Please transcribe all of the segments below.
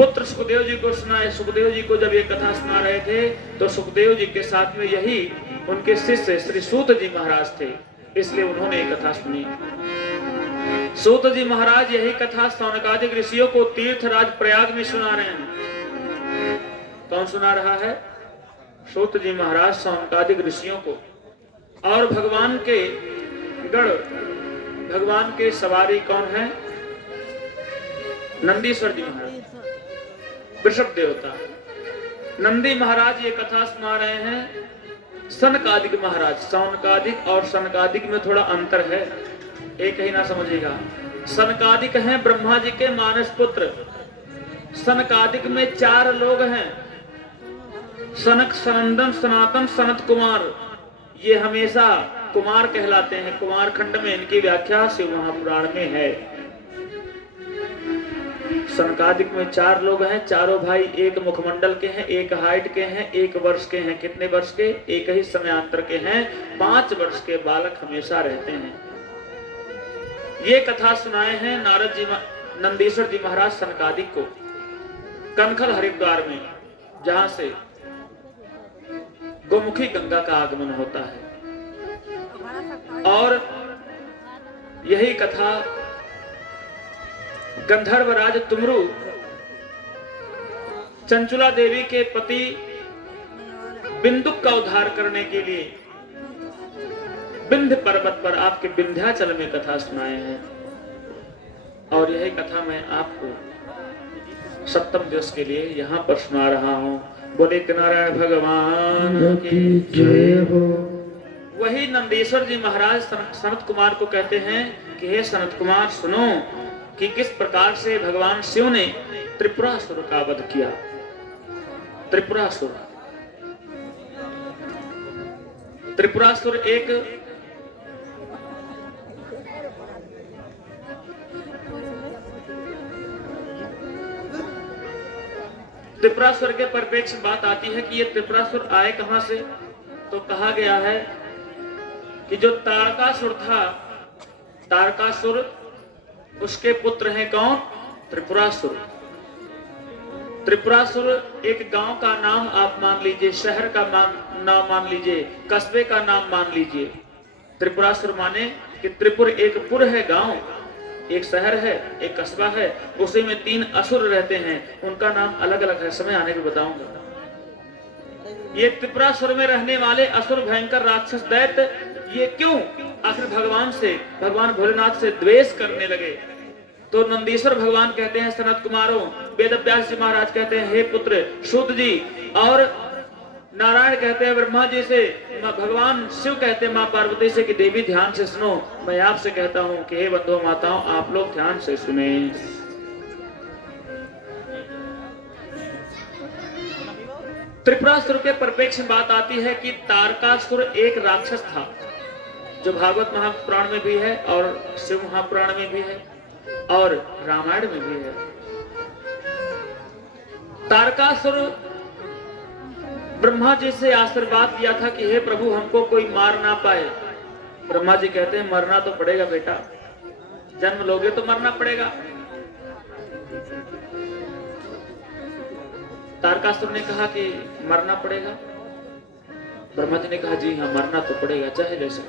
पुत्र सुखदेव जी को सुनाए। सुखदेव जी को जब ये कथा सुना रहे थे तो सुखदेव जी के साथ में यही उनके शिष्य श्री सूत जी महाराज थे, इसलिए उन्होंने ये कथा सुनी। सूत जी महाराज यही कथा सौनकादिक ऋषियों को तीर्थराज प्रयाग में सुना रहे हैं। कौन सुना रहा है? सूत जी महाराज सौनकादिक ऋषियों को। और भगवान के गढ़, भगवान के सवारी कौन है? नंदीश्वर जी महाराज, वृषभ देवता। नंदी महाराज ये कथा सुना रहे हैं। सनकादिक महाराज, सौनकादिक और सनकादिक में थोड़ा अंतर है, एक ही ना समझेगा। सनकादिक हैं ब्रह्मा जी के मानस पुत्र। सनकादिक में 4 लोग हैं, सनक, सनंदन, सनातन, सनत कुमार। ये हमेशा कुमार कहलाते हैं। कुमार खंड में इनकी व्याख्या शिव महापुराण में है। सनकादिक में 4 लोग हैं, चारों भाई एक मुखमंडल के हैं, एक हाइट के हैं, 1 वर्ष के हैं। कितने वर्ष के? एक ही समयांतर के हैं। 5 वर्ष के बालक हमेशा रहते हैं। ये कथा सुनाए हैं नारद जी, नंदीश्वर जी महाराज सनकादिक को कनखल हरिद्वार में, जहां से गोमुखी गंगा का आगमन होता है। और यही कथा गंधर्वराज तुमरु चंचुला देवी के पति बिंदुक का उद्धार करने के लिए विंध्य पर्वत पर आपके विंध्याचल में कथा सुनाए हैं। और यही कथा मैं आपको 7वें दिवस के लिए यहाँ पर सुना रहा हूँ। बोले नारायण भगवान की जय हो। वही नंदीश्वर जी महाराज सनत कुमार को कहते हैं कि हे सनत कुमार, सुनो कि किस प्रकार से भगवान शिव ने त्रिपुरासुर का वध किया। त्रिपुरासुर, त्रिपुरासुर एक त्रिपुरासुर के परिप्रेक्ष्य बात आती है कि ये त्रिपुरासुर आए कहां से। तो कहा गया है कि जो तारकासुर था, तारकासुर, उसके पुत्र हैं कौन? त्रिपुरासुर। त्रिपुरासुर एक गांव का नाम आप मान लीजिए, शहर का नाम मान लीजिए, कस्बे का नाम मान लीजिए। त्रिपुरासुर माने कि त्रिपुर एक पुर है, गांव, एक शहर है, एक कस्बा है, उसी में 3 असुर रहते हैं। उनका नाम अलग अलग है, समय आने पर बताऊंगा। ये त्रिपुरासुर में रहने वाले असुर, भयंकर राक्षस, दैत्य, ये क्यों आखिर भगवान से, भगवान भोलेनाथ से द्वेष करने लगे? तो नंदीश्वर भगवान कहते हैं सनत कुमारों, वेदव्यास जी महाराज कहते हैं हे पुत्र सूत जी, और नारायण कहते हैं ब्रह्मा जी से, भगवान शिव कहते हैं मां पार्वती से कि देवी ध्यान से सुनो। मैं आपसे कहता हूं कि हे बंधुओं माताओं, आप लोग ध्यान से सुने। त्रिपुरासुर के परिप्रेक्ष्य में बात आती है कि तारकासुर एक राक्षस था, जो भागवत महापुराण में भी है और शिव महापुराण में भी है और रामायण में भी है। तारकासुर ब्रह्मा जी से आशीर्वाद दिया था कि हे प्रभु, हमको कोई मार ना पाए। ब्रह्मा जी कहते हैं मरना तो पड़ेगा बेटा, जन्म लोगे तो मरना पड़ेगा। तारकासुर ने कहा कि मरना पड़ेगा। ब्रह्मा जी ने कहा जी हाँ, मरना तो पड़ेगा, चाहे जैसे।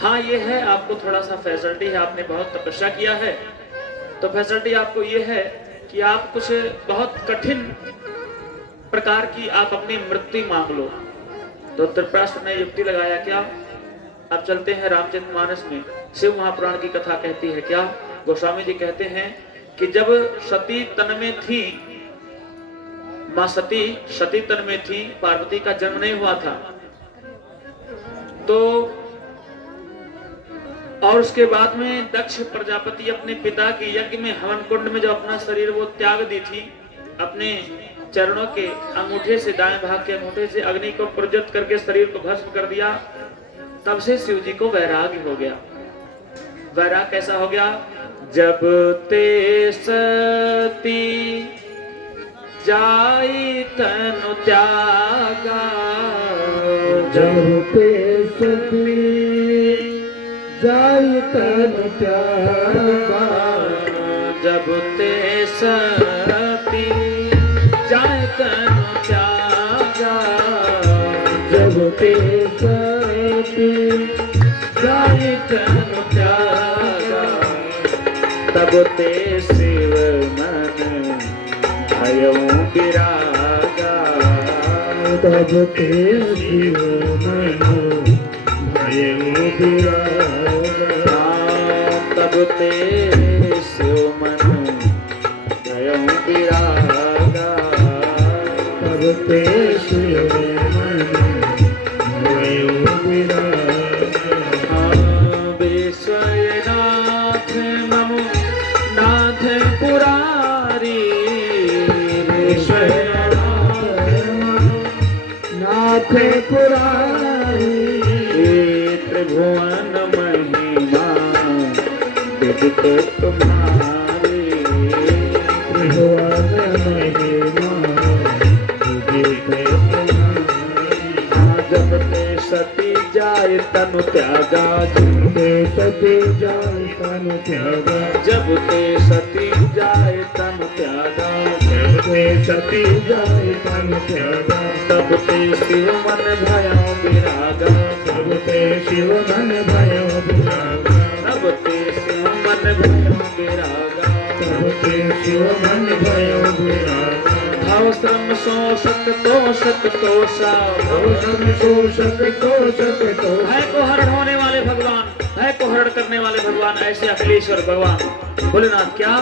हाँ ये है, आपको थोड़ा सा फैसिलिटी है, आपने बहुत तपस्या किया है, तो फैसिलिटी आपको ये है कि आप कुछ बहुत कठिन प्रकार की आप अपनी मृत्यु मांग लो। तो त्रिपुरासुर ने युक्ति लगाया क्या? अब चलते हैं रामचरितमानस में, शिव महापुराण की कथा कहती है क्या? गोस्वामी जी कहते हैं कि जब सती तन में थी, मां सती तन में थी, पार्वती का जन्म नहीं हुआ था, तो और उसके बाद में दक्ष प्रजापति अपने पिता के यज्ञ में हवन कुंड में जो अपना शरीर वो त्याग दी थी, अपने चरणों के अंगूठे से, दाएं भाग के अंगूठे से अग्नि को प्रज्वलित करके शरीर को भस्म कर दिया। तब से शिव जी को वैराग्य हो गया। वैराग कैसा हो गया? जब ते सती जाई तनु त्यागा, जब ते सती जाई तनु त्यागा, जब ते सती जाए तनु त्यागा, जब ते सती जाए तनु त्यागा, तब ते शिव मन भयउ विरागा, तब ते शिव मन भयउ विरागा, तब ते शिव मन भयउ विरागा, तब ते शिव मन भयउ विरागा। विश्वनाथ मम नाथ पुरारी, नाथ पुरारी, त्रिभुवन महिमा विदित तुम्हारी, त्रिभुवन महिमा विदित तुम्हारी। जब ते सती जाए तनु त्यागा, जब ते सती जाए तनु त्यागा, जब ते सती जाए तनु त्यागा, जब ते सती जाए तनु त्यागा, तब ते शिव मन भयउ विरागा, तब ते शिव मन भयउ विरागा, तब ते शिव मन भयउ विरागा, तब ते शिव मन भयउ विरागा। भाव श्रम शोषक तोषक तोषा, शोषक शोषक तोषक तोषा, भय को हरण होने वाले भगवान, भय को हरण करने वाले भगवान, ऐसे अखिलेश्वर भगवान भोलेनाथ क्या।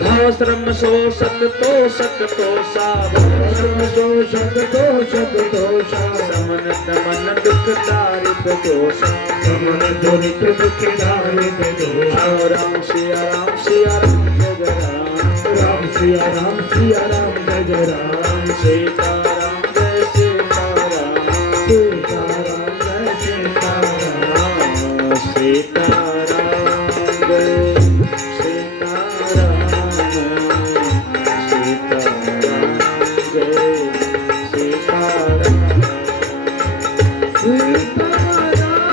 भाव श्रम शोषक तोषक तोषा, शोषक शोषक तोषक तोषा, समन दमन दुख दारिद दोषा, समन दुरित दुख दारिद दोषा। राम सिया राम सिया राम जय राम, राम सिया राम सिया राम जय राम, सीता राम जय सीता राम, सीता राम जय सीता राम, सीता राम जय सीता राम, सीता राम जय सीता राम, सीता राम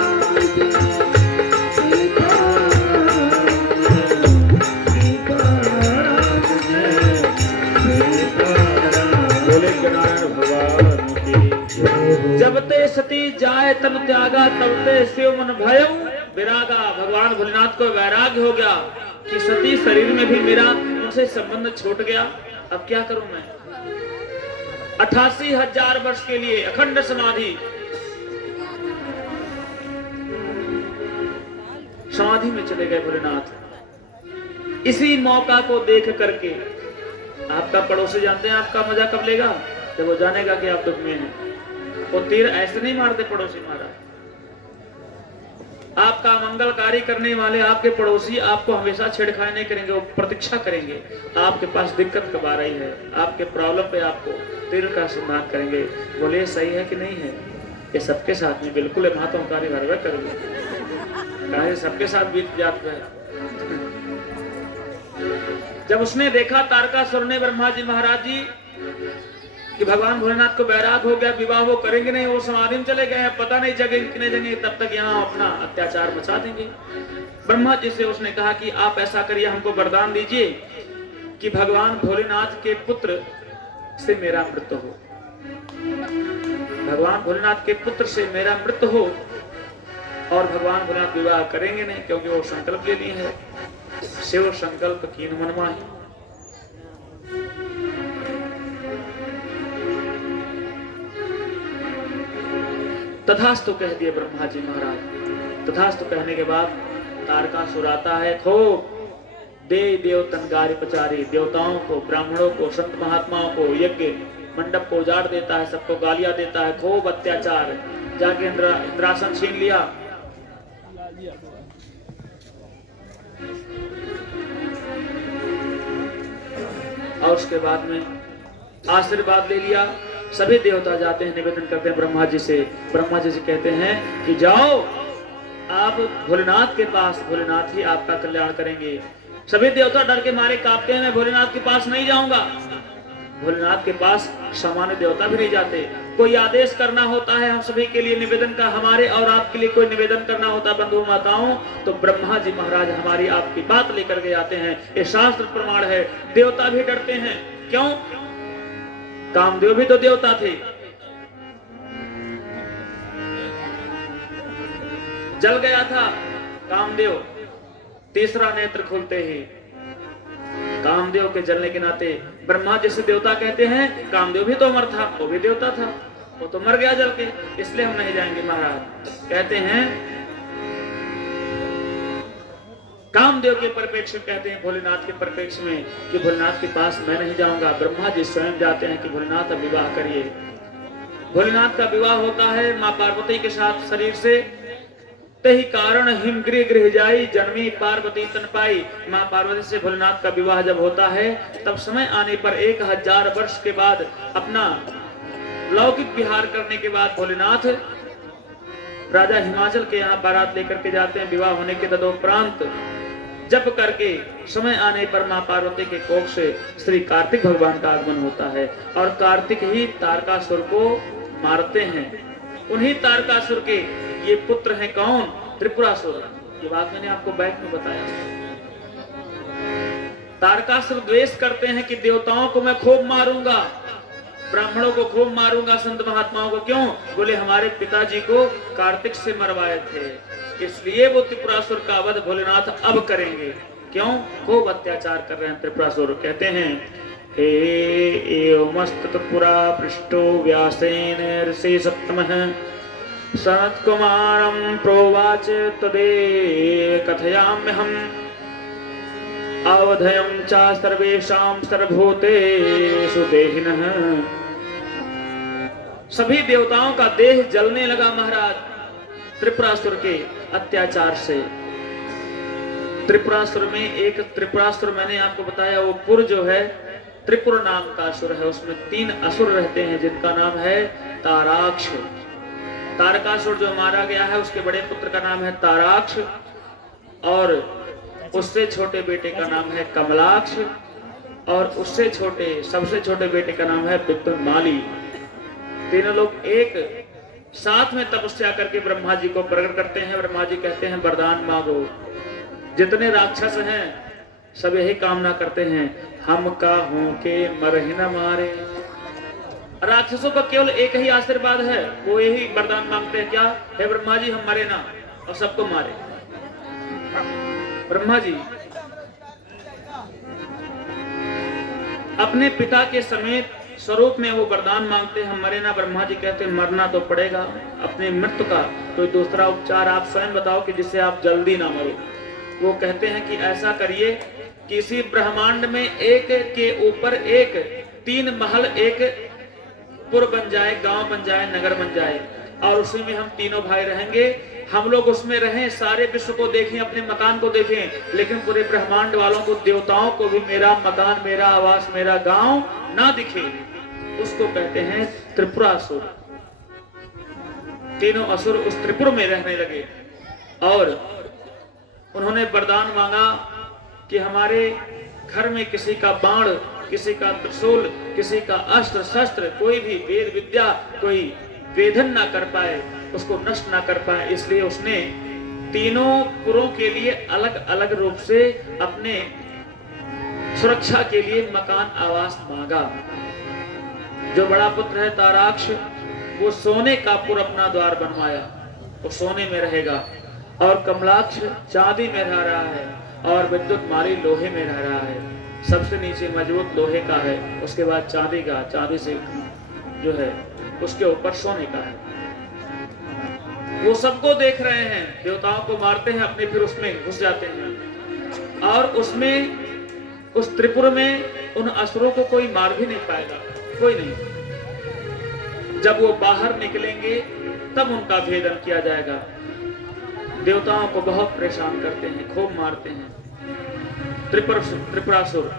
सीता बोले नारायण भगवान की। जब ते सती जाए तन त्यागा, तब ते शिव मन भयउ विरागा। भगवान भोलेनाथ को वैराग्य हो गया कि सती शरीर में भी मेरा उनसे संबंध छूट गया, अब क्या करूं मैं। 88,000 वर्ष के लिए अखंड समाधि, समाधि में चले गए भोलेनाथ। इसी मौका को देख करके, आपका पड़ोसी जानते हैं आपका मजा कब लेगा, जब वो जानेगा कि आप दुख में हैं। वो तीर ऐसे नहीं मारते पड़ोसी महाराज। आपका मंगलकारी करने वाले आपके पड़ोसी आपको हमेशा छेड़खानी नहीं करेंगे, वो प्रतीक्षा करेंगे आपके पास दिक्कत कब आ रही है, आपके प्रॉब्लम पे आपको तीर का समाधान करेंगे। बोले सही है कि नहीं है, ये सबके साथ में बिल्कुल है, महात्मकारी भरवे करेंगे, सबके साथ बीत जाता है। जब उसने देखा तारकासुर ने ब्रह्मा जी महाराज जी कि भगवान भोलेनाथ को वैराग हो गया, विवाह वो करेंगे नहीं, वो समाधि में चले गए हैं, पता नहीं जगह कितने जगह, तब तक यहाँ अपना अत्याचार मचा देंगे। ब्रह्मा जी से उसने कहा कि आप ऐसा करिए, हमको वरदान दीजिए कि भगवान भोलेनाथ के पुत्र से मेरा मृत्यु हो, भगवान भोलेनाथ के पुत्र से मेरा मृत्यु हो, और भगवान भोलेनाथ विवाह करेंगे नहीं, क्योंकि वो संकल्प ले लिए हैं, शिव संकल्प कीन मन माही। तथास्तु कह दिए ब्रह्मा जी महाराज। तथास्तु कहने के बाद तारकासुर आता है, खूब दे देवतन गारी पचारी, देवताओं को, ब्राह्मणों को, संत महात्माओं को, यज्ञ मंडप को उजाड़ देता है, सबको गालियां देता है, खूब अत्याचार, जाके इंद्रासन छीन लिया। और उसके बाद में आशीर्वाद ले लिया। सभी देवता जाते हैं, निवेदन करते हैं ब्रह्मा जी से। ब्रह्मा जी से कहते हैं कि जाओ आप भोलेनाथ के पास, भोलेनाथ ही आपका कल्याण करेंगे। सभी देवता डर के मारे कांपते हैं, मैं भोलेनाथ के पास नहीं जाऊंगा। भोलेनाथ के पास सामान्य देवता भी नहीं जाते, कोई आदेश करना होता है हम सभी के लिए निवेदन का, हमारे और आपके लिए कोई निवेदन करना होता है बंधु माताओं, तो ब्रह्मा जी महाराज हमारी आपकी बात लेकर के आते हैं। ये शास्त्र प्रमाण है। देवता भी डरते हैं। क्यों? कामदेव भी तो देवता थे। जल गया था कामदेव, तीसरा नेत्र खुलते ही कामदेव के जलने के नाते ब्रह्मा जैसे देवता कहते हैं कामदेव भी तो अमर था, वो भी देवता था, वो तो मर गया जल के, इसलिए हम नहीं जाएंगे। महाराज कहते हैं कामदेव के परिप्रेक्ष्य में, कहते हैं भोलेनाथ के परिप्रेक्ष्य में कि भोलेनाथ के पास मैं नहीं जाऊंगा। ब्रह्मा जी स्वयं जाते हैं कि भोलेनाथ अब विवाह करिए। भोलेनाथ का विवाह होता है माँ पार्वती के साथ शरीर से। तही कारण हिमगृह गृह जाई, जन्मी पार्वती तन पाई। माँ पार्वती से भोलेनाथ का विवाह जब होता है तब समय आने पर 1000 वर्ष के बाद अपना लौकिक विहार करने के बाद भोलेनाथ राजा हिमाचल के यहाँ बारात लेकर के जाते हैं। विवाह होने के तदोपरांत जप करके समय आने पर माँ पार्वती के कोख से श्री कार्तिक भगवान का आगमन होता है और कार्तिक ही तारकासुर को मारते हैं। उन्हीं तारकासुर के ये पुत्र हैं कौन? त्रिपुरासुर। ये बात मैंने आपको बैक में बताया। तारकासुर द्वेष करते हैं कि देवताओं को मैं खूब मारूंगा, ब्राह्मणों को खूब मारूंगा, संत महात्माओं को। क्यों? बोले हमारे पिताजी को कार्तिक से मरवाए थे, इसलिए वो त्रिपुरासुर का वध भोलेनाथ अब करेंगे। क्यों? खूब अत्याचार कर रहे हैं त्रिपुरासुर। कहते हैं हे एवमस्तपुरा पृष्ठो व्यासेन ऋषि सप्तमः सनत कुमारं प्रोवाच तदे कथयाम्यहम् अवधयं च सर्वेषां सर्वभूतेषु देहिनः। सभी देवताओं का देह जलने लगा महाराज त्रिपुरासुर के अत्याचार से। त्रिपुरासुर में एक त्रिपुरासुर मैंने आपको बताया, वो पुर जो है त्रिपुर नाम का असुर है। उसमें 3 असुर रहते हैं जिनका नाम है ताराक्ष। तारकासुर जो मारा गया है उसके बड़े पुत्र का नाम है ताराक्ष और उससे छोटे बेटे का नाम है कमलाक्ष और उससे छोटे सबसे छोटे बेटे का नाम है विद्युन्माली। तीनों लोग एक साथ में तपस्या करके ब्रह्मा जी को प्रकट करते हैं। ब्रह्मा जी कहते हैं वरदान मांगो। जितने राक्षस हैं सब यही कामना करते हैं, हम का हों के मरहि न मारे। राक्षसों का केवल एक ही आशीर्वाद है, वो यही वरदान मांगते हैं। क्या? हे ब्रह्मा जी हम मरे ना और सबको मारे। ब्रह्मा जी अपने पिता के समेत स्वरूप में वो वरदान मांगते हैं, हम मरे ना। ब्रह्मा जी कहते हैं मरना तो पड़ेगा, अपने मृत्यु का कोई दूसरा उपचार आप स्वयं बताओ कि जिससे आप जल्दी ना मरो। वो कहते हैं कि ऐसा करिए, किसी ब्रह्मांड में एक के ऊपर एक 3 महल, एक पुर बन जाए, गांव बन जाए, नगर बन जाए और उसी में हम तीनों भाई रहेंगे। हम लोग उसमें रहें, सारे विश्व को देखें, अपने मकान को देखें, लेकिन पूरे ब्रह्मांड वालों को, देवताओं को भी मेरा मकान, मेरा आवास, मेरा गांव ना दिखे। उसको कहते हैं त्रिपुरासुर। तीनों असुर उस त्रिपुर में रहने लगे और उन्होंने वरदान मांगा कि हमारे घर में किसी का बाण, किसी का त्रिशूल, किसी का अस्त्र शस्त्र, कोई भी वेद विद्या कोई वेधन ना कर पाए, उसको नष्ट ना कर पाए। इसलिए उसने तीनों पुरों के लिए अलग अलग रूप से अपने सुरक्षा के लिए मकान आवास मांगा। जो बड़ा पुत्र है ताराक्ष, वो सोने का पुर अपना द्वार बनवाया, वो सोने में रहेगा और कमलाक्ष चांदी में रह रहा है और विद्युन्माली लोहे में रह रहा है। सबसे नीचे मजबूत लोहे का है, उसके बाद चांदी का, चांदी से जो है उसके ऊपर सोने का है। वो सबको देख रहे हैं, देवताओं को मारते हैं, अपने फिर उसमें घुस जाते हैं और उसमें उस त्रिपुर में उन असुरों को कोई मार भी नहीं पाएगा, कोई नहीं। जब वो बाहर निकलेंगे तब उनका भेदन किया जाएगा। देवताओं को बहुत परेशान करते हैं, खूब मारते हैं त्रिपुरासुर।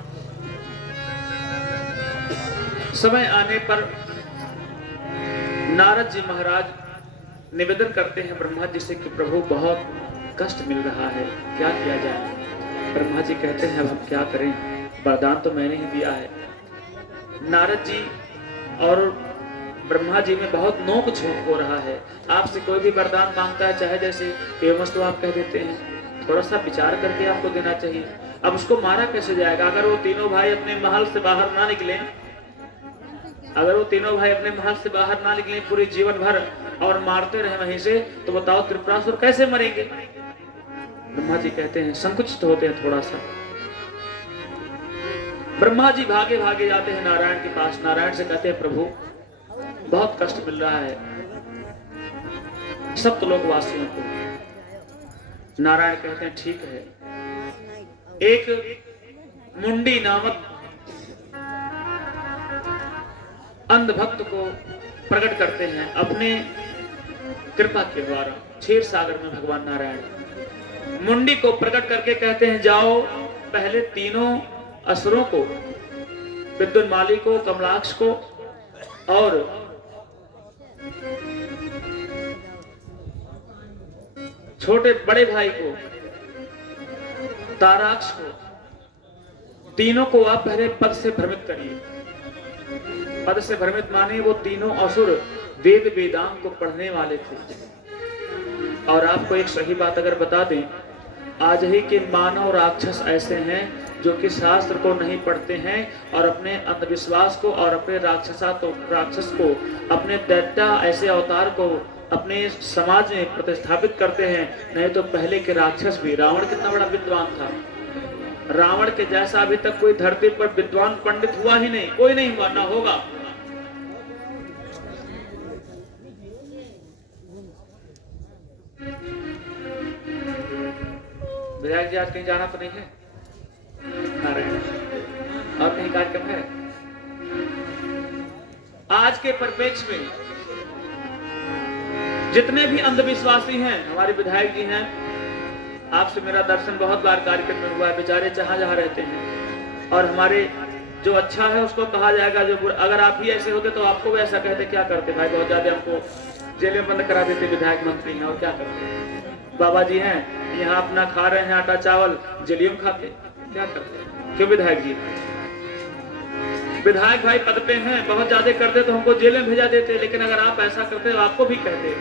समय आने पर नारद जी महाराज निवेदन करते हैं ब्रह्मा जी से कि प्रभु बहुत कष्ट मिल रहा है, क्या किया जाए। ब्रह्मा जी कहते हैं अब हम क्या करें, वरदान तो मैंने ही दिया है। नारद जी और ब्रह्मा जी में बहुत नोक झोंक हो रहा है। आपसे कोई भी वरदान मांगता है, चाहे जैसे एवमस्तु आप कह देते हैं, थोड़ा सा विचार करके आपको देना चाहिए। अब उसको मारा कैसे जाएगा? अगर वो तीनों भाई अपने महल से बाहर ना निकले, पूरे जीवन भर और मारते रहे वहीं से, तो बताओ त्रिपुरासुर कैसे मरेंगे? ब्रह्मा जी कहते हैं, संकुचित होते हैं थोड़ा सा। ब्रह्मा जी भागे भागे जाते हैं नारायण के पास। नारायण से कहते हैं, प्रभु बहुत कष्ट मिल रहा है सप्तलोक वासियों को। नारायण कहते हैं, ठीक है। एक मुंडी नामक अंधभक्त को प्रकट करते हैं अपने कृपा के द्वारा। क्षीर सागर में भगवान नारायण मुंडी को प्रकट करके कहते हैं, जाओ पहले तीनों असुरों को, विद्युन्माली को, कमलाक्ष को और छोटे बड़े भाई को, ताराक्ष को, तीनों को आप पहले पद से भ्रमित करिए। पद से भ्रमित माने वो तीनों असुर वेद वेदांग को पढ़ने वाले थे। और आपको एक सही बात अगर बता दें, आज ही के मानव राक्षस ऐसे हैं जो कि शास्त्र को नहीं पढ़ते हैं और अपने अंधविश्वास को और अपने राक्षस को, अपने दैत्य ऐसे अवतार को अपने समाज में प्रतिस्थापित करते हैं। नहीं तो पहले के राक्षस भी, रावण कितना बड़ा विद्वान था, रावण के जैसा अभी तक कोई धरती पर विद्वान पंडित हुआ ही नहीं, कोई नहीं हुआ, ना होगा। विधायक जी आज कहीं जाना तो नहीं है? नारायण और कहीं कार्यक्रम है? आज के परिप्रेक्ष्य में जितने भी अंधविश्वासी हैं, हमारे विधायक जी हैं, आपसे मेरा दर्शन बहुत बार कार्यक्रम में हुआ है। बेचारे जहां जहां रहते हैं, और हमारे जो अच्छा है उसको कहा जाएगा, जो बुरा, अगर आप ही ऐसे होते तो आपको भी ऐसा कहते, क्या करते भाई, बहुत ज्यादा हमको जेल में बंद करा देते, विधायक मंत्री हैं और क्या करते। बाबा जी हैं यहाँ अपना खा रहे हैं आटा चावल, जेलियों में खाते, क्या करते? क्यों विधायक जी? विधायक भाई पद पे हैं, बहुत ज्यादा करते तो हमको जेल में भेजा देते, लेकिन अगर आप ऐसा करते तो आपको भी कहते।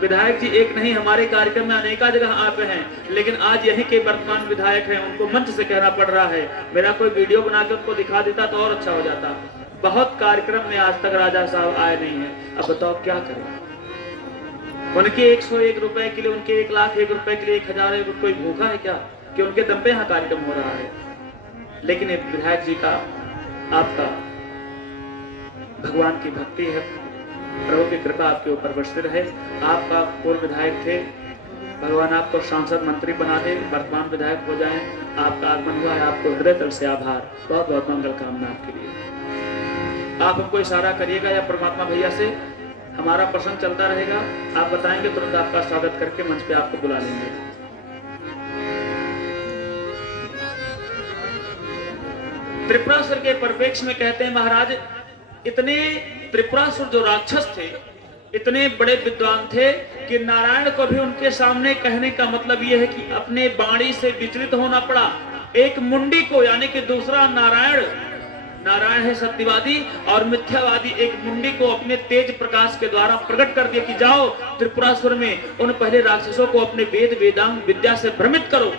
विधायक जी एक नहीं, हमारे कार्यक्रम में अनेका जगह आप हैं, लेकिन आज यही के वर्तमान विधायक हैं, उनको मंच से कहना पड़ रहा है। मेरा कोई वीडियो बना के उनको दिखा देता तो और अच्छा हो जाता। बहुत कार्यक्रम में आज तक राजा साहब आए नहीं है। अब बताओ क्या करें? उनके 101 रुपए के लिए, उनके 1,01,000 रुपए के लिए 1,000 कोई भूखा है क्या कि उनके दम पे यहाँ कार्यक्रम हो रहा है? लेकिन एक विधायक जी का, आपका भगवान की भक्ति है, प्रभु की कृपा आपके ऊपर बरसती रहे। आपका पूर्व विधायक थे, भगवान आपको सांसद मंत्री बना दे, वर्तमान विधायक हो जाएं। आपका आगमन हुआ है, आपको हृदय तल से आभार, बहुत बहुत मंगल कामना आपके लिए। आप हमको इशारा करिएगा या परमात्मा भैया से, हमारा प्रश्न चलता रहेगा, आप बताएंगे, तुरंत आपका स्वागत करके मंच पे आपको बुला लेंगे। त्रिपुरासुर के परिप्रेक्ष्य में कहते हैं, महाराज इतने त्रिपुरासुर जो राक्षस थे, इतने बड़े विद्वान थे कि नारायण को भी उनके सामने कहने का मतलब यह है कि अपने वाणी से विचलित होना पड़ा। एक मुंडी को, यानी कि दूसरा नारायण है सत्यवादी और मिथ्यावादी, एक मुंडी को अपने तेज प्रकाश के द्वारा प्रकट कर दिया कि जाओ त्रिपुरासुर में उन पहले राक्षसों को अपने वेद वेदांग विद्या से भ्रमित करो।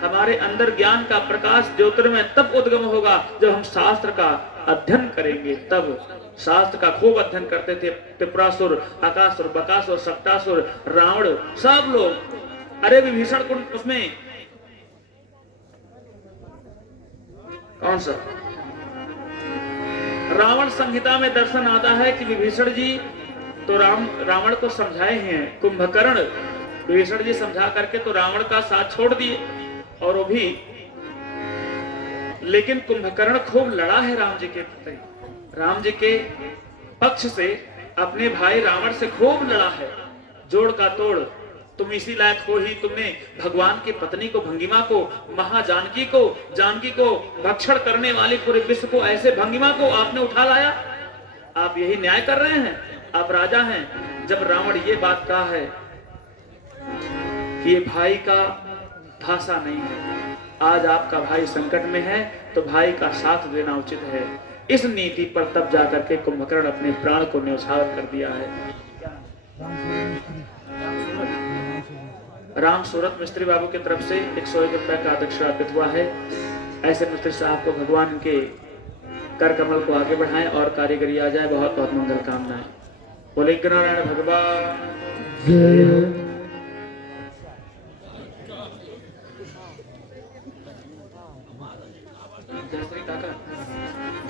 हमारे अंदर ज्ञान का प्रकाश ज्योतिर्मय तब उद्गम होगा जब हम शास्त्र का अध्ययन करेंगे। तब शास्त्र का खूब अध्ययन करते थे त्रिपुरासुर, अकासुर, बकासुर, सट्टासुर, रावण, सब लोग। अरे विभीषण कुंड, उसमें कौन सा रावण संहिता में दर्शन आता है कि विभीषण जी तो रावण को समझाए हैं, कुंभकर्ण विभीषण जी समझा करके तो रावण का साथ छोड़ दिए, और वो भी, लेकिन कुंभकर्ण खूब लड़ा है राम जी के प्रति, राम जी के पक्ष से अपने भाई रावण से खूब लड़ा है, जोड़ का तोड़। तुम इसी लायक हो ही, तुमने भगवान की पत्नी को, भंगिमा को, महाजानकी को भक्षण करने वाली पूरे विश्व को, ऐसे भंगिमा को आपने उठा लाया। आप यही न्याय कर रहे हैं? आप राजा हैं। जब रावण ये बात कहा है कि ये भाई का भाषा नहीं है, आज आपका भाई संकट में है तो भाई का साथ देना उचित है। इस नीति पर तब जाकर के कुंभकर्ण अपने प्राण को न्यौछावर कर दिया है। राम सूरत मिस्त्री बाबू की तरफ से 101 रुपए का दक्षिणा अर्पित हुआ है। ऐसे मिस्त्री साहब को भगवान के कर कमल को आगे बढ़ाएं और कारीगरी आ जाए। बहुत बहुत मंगल कामनाएं। बोले नारायण भगवान जय हो।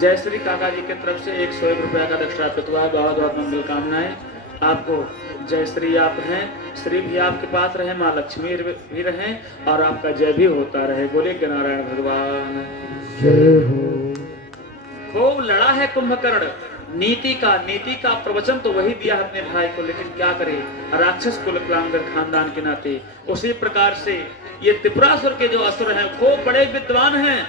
जय श्री काका जी की तरफ से 101 रुपया का दक्षिणा अर्पित हुआ है। बहुत बहुत मंगल कामनाएं। आपको जय श्री आप हैं, श्री भी आपके पास रहे, माँ लक्ष्मी भी रहे और आपका जय भी होता रहे। बोले नारायण भगवान जय हो। खूब लड़ा है कुंभकर्ण नीति का प्रवचन तो वही दिया अपने भाई को, लेकिन क्या करे राक्षस कुल कुलांगर खानदान के नाते। उसी प्रकार से ये त्रिपुरासुर के जो असुर हैं खूब बड़े विद्वान हैं।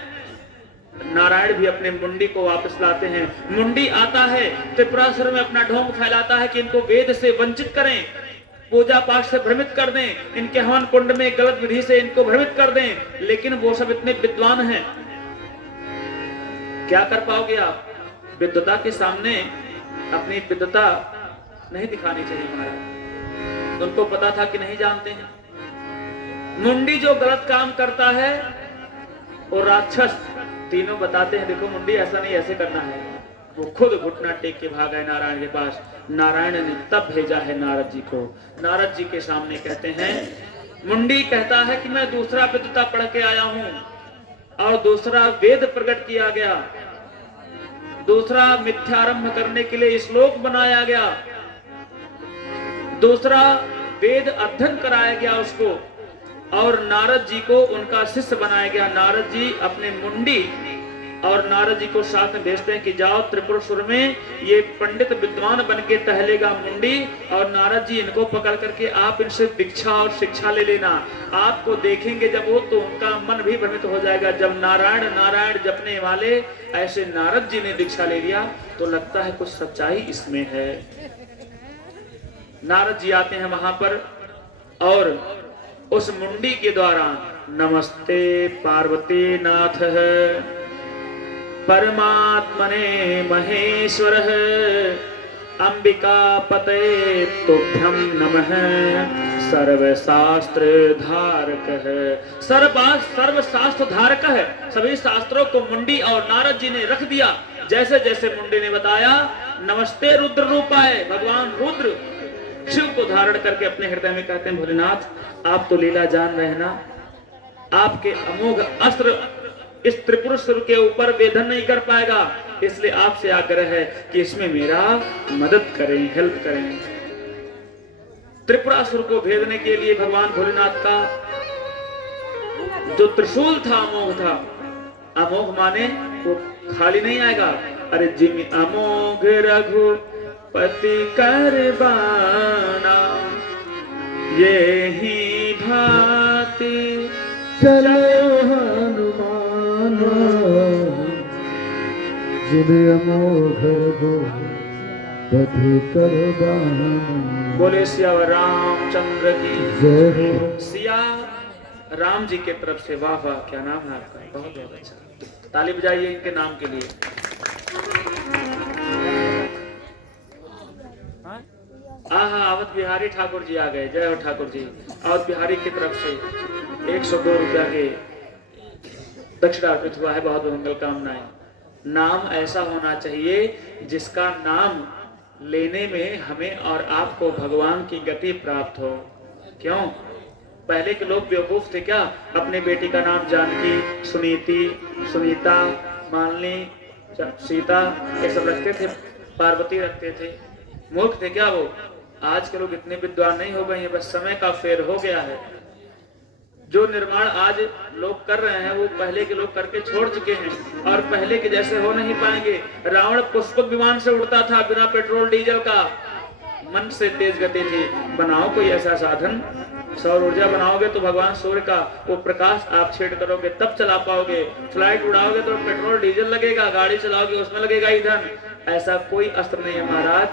नारायण भी अपने मुंडी को वापस लाते हैं। मुंडी आता है त्रिपुरासुर में अपना ढोंग फैलाता है कि इनको वेद से वंचित करें, पूजा पाठ से भ्रमित कर दें, इनके हवन कुंड में गलत विधि से इनको भ्रमित कर दें। लेकिन वो सब इतने विद्वान हैं, क्या कर पाओगे आप? विद्वता के सामने अपनी विद्वता नहीं दिखानी चाहिए महाराज। उनको पता था कि नहीं जानते हैं। मुंडी जो गलत काम करता है और राक्षस तीनों बताते हैं देखो मुंडी ऐसा नहीं ऐसे करना है। वो खुद घुटना टेक के भागा है नारायण के पास। नारायण ने तब भेजा है नारद जी को। नारद जी के सामने कहते हैं, मुंडी कहता है कि मैं दूसरा विद्वता पढ़ के आया हूं और दूसरा वेद प्रकट किया गया, दूसरा मिथ्यारंभ करने के लिए श्लोक बनाया गया, दूसरा वेद अध्ययन कराया गया उसको और नारद जी को उनका शिष्य बनाया गया। नारद जी अपने मुंडी और नारद जी को साथ में भेजते हैं कि जाओ त्रिपुरासुर में ये पंडित विद्वान बन के टहलेगा मुंडी, और नारद जी इनको पकड़ करके आप इनसे दीक्षा और शिक्षा ले लेना। आपको देखेंगे जब वो तो उनका मन भी भ्रमित हो जाएगा। जब नारायण नारायण जपने वाले ऐसे नारद जी ने दीक्षा ले लिया तो लगता है कुछ सच्चाई इसमें है। नारद जी आते हैं वहां पर और उस मुंडी के द्वारा नमस्ते पार्वती नाथ परमात्मने महेश्वर अंबिका पते तुभ्यं नमः सर्वशास्त्र धारक है। सर्व शास्त्र धारक है। सभी शास्त्रों को मुंडी और नारद जी ने रख दिया जैसे जैसे मुंडी ने बताया। नमस्ते रुद्र रूपाय, भगवान रुद्र शिव को धारण करके अपने हृदय में कहते हैं, भोलेनाथ आप तो लीला जान रहे हैं ना, आपके अमोघ अस्त्र इस त्रिपुरासुर के ऊपर वेधन नहीं कर पाएगा, इसलिए आपसे आग्रह है कि इसमें मेरा मदद करें, हेल्प करें। त्रिपुरासुर को भेदने के लिए भगवान भोलेनाथ का जो त्रिशूल था अमोघ था। अमोघ माने वो खाली नहीं आएगा। अरे जिम अमोघ रघुपति करबाना ये ही भांति चलो हनुमान जिन अमोघ रघुपति करबाना। बोले सिया रामचंद्र की जय हो। सिया राम जी के तरफ से। वाह वाह, क्या नाम है आपका, बहुत बहुत अच्छा। ताली बजाइए इनके नाम के लिए। आहा, अवध बिहारी ठाकुर जी आ गए। जय हो ठाकुर जी। अवध बिहारी की तरफ से 102 रुपया के दक्षिणा अर्पित हुआ है। बहुत बहुत मंगल कामनाएं। नाम ऐसा होना चाहिए जिसका नाम लेने में हमें और आपको भगवान की गति प्राप्त हो। क्यों? पहले के लोग बेवकूफ थे क्या? अपने बेटी का नाम जानकी, सुनीति, सुनीता, मालिनी, सीता ये सब रखते थे, पार्वती रखते थे। मूर्ख थे क्या वो? आज के लोग इतने विद्वान नहीं हो गए हैं, बस समय का फेर हो गया है। जो निर्माण आज लोग कर रहे हैं वो पहले के लोग करके छोड़ चुके हैं और पहले के जैसे हो नहीं पाएंगे। रावण पुष्पक विमान से उड़ता था बिना पेट्रोल डीजल का, मन से तेज गति थी। बनाओ कोई ऐसा साधन, सौर ऊर्जा बनाओगे तो भगवान सूर्य का वो प्रकाश आप छेड़ करोगे तब चला पाओगे। फ्लाइट उड़ाओगे तो पेट्रोल डीजल लगेगा, गाड़ी चलाओगे उसमें लगेगा ईंधन। ऐसा कोई अस्त्र नहीं है महाराज।